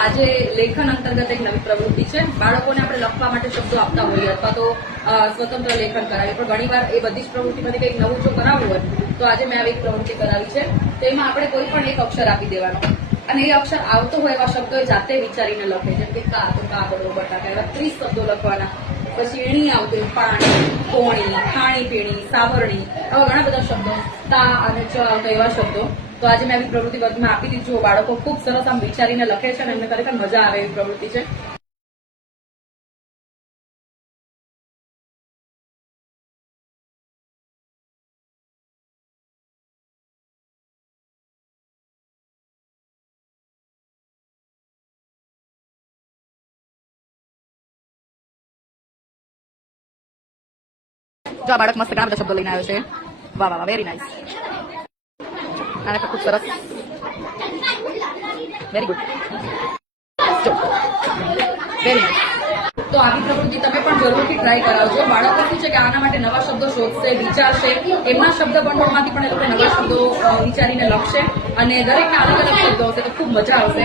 આજે લેખન અંતર્ગત એક નવી પ્રવૃત્તિ છે. બાળકોને આપણે લખવા માટે શબ્દો આપતા હોઈએ અથવા તો સ્વતંત્ર લેખન કરાવીએ, પણ ઘણીવાર એ બધી જ પ્રવૃત્તિમાંથી કંઈક નવું જો કરાવવું હોય તો આજે મેં આવી એક પ્રવૃત્તિ કરાવી છે. તો એમાં આપણે કોઈ પણ એક અક્ષર આપી દેવાનો અને એ અક્ષર આવતો હોય એવા શબ્દો જાતે વિચારીને લખે. જેમ કે કા તો કાગડો, બટાકા, એવા 30 શબ્દો લખવાના. પછી એણી આવતું હોય પાણી, કોણી, ખાણી પીણી, સાવરણી, આવા ઘણા બધા શબ્દો, તા અને ચ આવતા એવા શબ્દો. તો આજે મેં આવી પ્રવૃત્તિ વર્ગમાં આપી દીધી. બાળકો ખૂબ સરસ આમ વિચારીને લખે છે અને એમને ખરેખર મજા આવે એવી પ્રવૃત્તિ છે. જો આ બાળક મસ્ત ઘણા બધા શબ્દો લઈને આવ્યો છે. વાહ વાહ, વેરી નાઇસ. આને ખૂબ સરસ, વેરી ગુડ, વેરી નાઇસ. તો આવી પ્રવૃત્તિ તમે પણ જરૂરથી ટ્રાય કરાવજો. બાળકો શું છે કે આના માટે નવા શબ્દો શોધશે, વિચારશે, એમના શબ્દ ભંડોળમાંથી પણ એ લોકો નવા શબ્દો વિચારીને લખશે અને દરેકના અલગ અલગ શબ્દો હશે તો ખૂબ મજા આવશે.